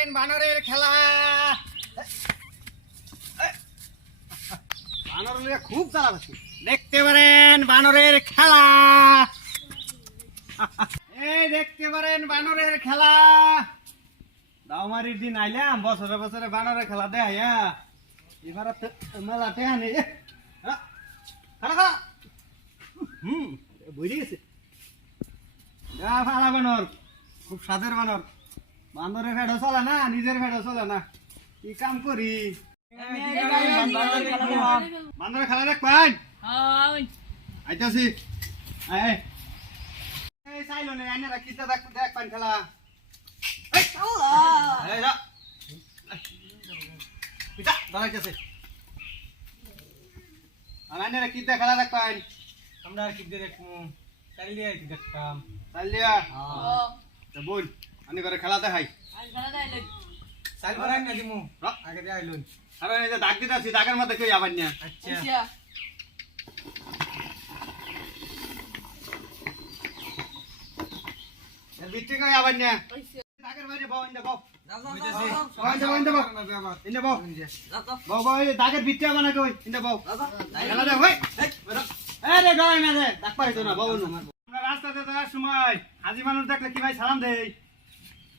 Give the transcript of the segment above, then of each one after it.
পারেন বানরের খেলা। খুব চালাবাসি দেখতে পারেন বানরের খেলা। এই দেখতে পারেন বানরের খেলা। দাওমারির দিন আইলাম বছরে বছরে বানরের খেলা দেয় হ্যাঁ। এবার মেলা টেহা নেই হ্যাঁ, হুম বুঝে গেছে। ফালা বানর খুব স্বাদের বানর। বান্দরের ফেডও চলে না নিজের ফেডও চলে না। কি কাম করি? বান্দরের খেলা দেখ পাই আইতাছি। এই চাইলো নে আইনারা কিতা দেখ দেখ পান খেলা। এই এই যা পিতা দাঁড়াইতেছে আর আইনারা কিতা খেলা দেখ পান। আমরা আর কি চাইলে আর কি দেখতাম। তা বল। আমি করে খেলা দেখাই। চাইল ভরাই না দিমু? র। আগে দিয়ে আইলুন আরে এই যে দাগ দিতাছি দাগের মধ্যে কেউ আবার না। আচ্ছা। বিচ্ছে কেউ আবার না। দাগের বাইরে বাও ইন্দা বাও দাগের বিচ্ছে আবার না কই ইন্দা বাও খেলা দেখ ভাই এই রে না রে দাগ পাই তো না বাবু না। আমরা রাস্তাতে যাওয়ার সময় হাজি মানুষ দেখলে কি ভাই সালাম দেই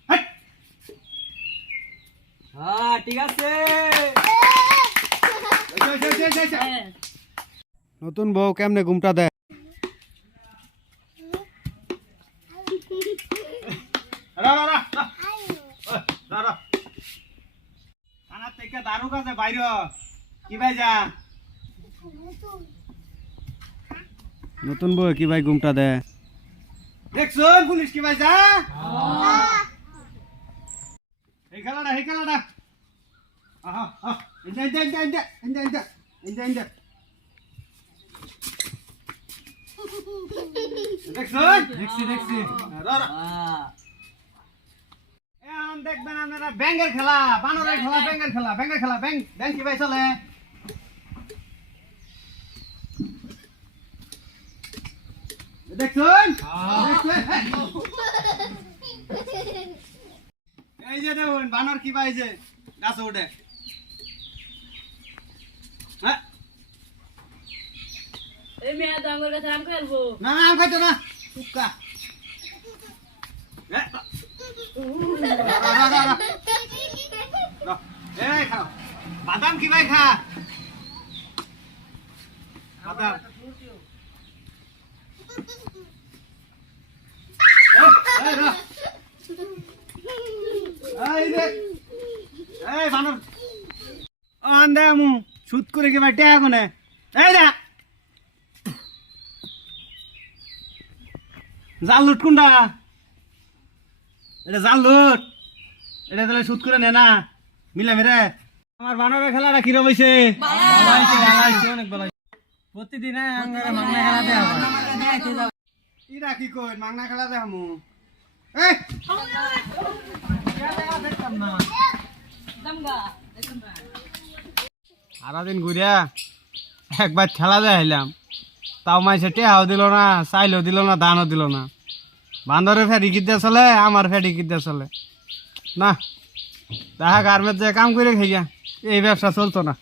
হাই হ্যাঁ ঠিক আছে। নতুন বউ কেমনে ঘুমটা দেয়? থেকে দারু কাছে বাইর কি ভাই যা? নতুন বউ কি ভাই ঘুমটা দেয়? দেখছ পুলিশ কি ভাই যা? এই খেলাটা এই খেলাটা। আহা আহ enjoy enjoy enjoy enjoy enjoy enjoy enjoy দেখছি? দেখছি হ্যাঁ, এখন দেখবেন আপনারা ব্যাঙ্গের খেলা বানরের খেলা ব্যাঙ্গের খেলা ব্যাঙ্গের খেলা ব্যাঙ্গ ব্যাঙ্গ কি ভাই চলে? দেখছেন? দেখছেন? হ্যাঁ। যে দেখুন বানর কি যে গাছে উঠে। হ্যাঁ? এই মেয়ে তো কাছে আম খেলব। না না আম খাইতো না। টুকা। এই খাও। বাদাম কি ভাই খা? বাদাম এই, এই, রা। এই বানর। ও আন্দে আমু সুত করে কি কোনে এই দা। জাল লুট কোনটা? এটা জাল লুট। এটা তাহলে সুদ করে নে না। মিলে মেরে। আমার বানরের খেলাটা কিরম হয়েছে অনেক ভালো প্রতিদিন মাংনা খেলা দেয়া ইরা কি কই মাংনা খেলা দেখামু এই! দামগা সারাদিন ঘুরিয়া একবার খেলা দেখাইলাম। তাও মাইসে টেহাও দিল না, চাইলেও দিল না, দানও দিল না। বান্দরের ফেরি কিনতে চলে, আমার ফেরি কিনতে চলে। না, দেখা গার্মেন্ট যে কাম করে খাইয়া এই ব্যবসা চলতো না।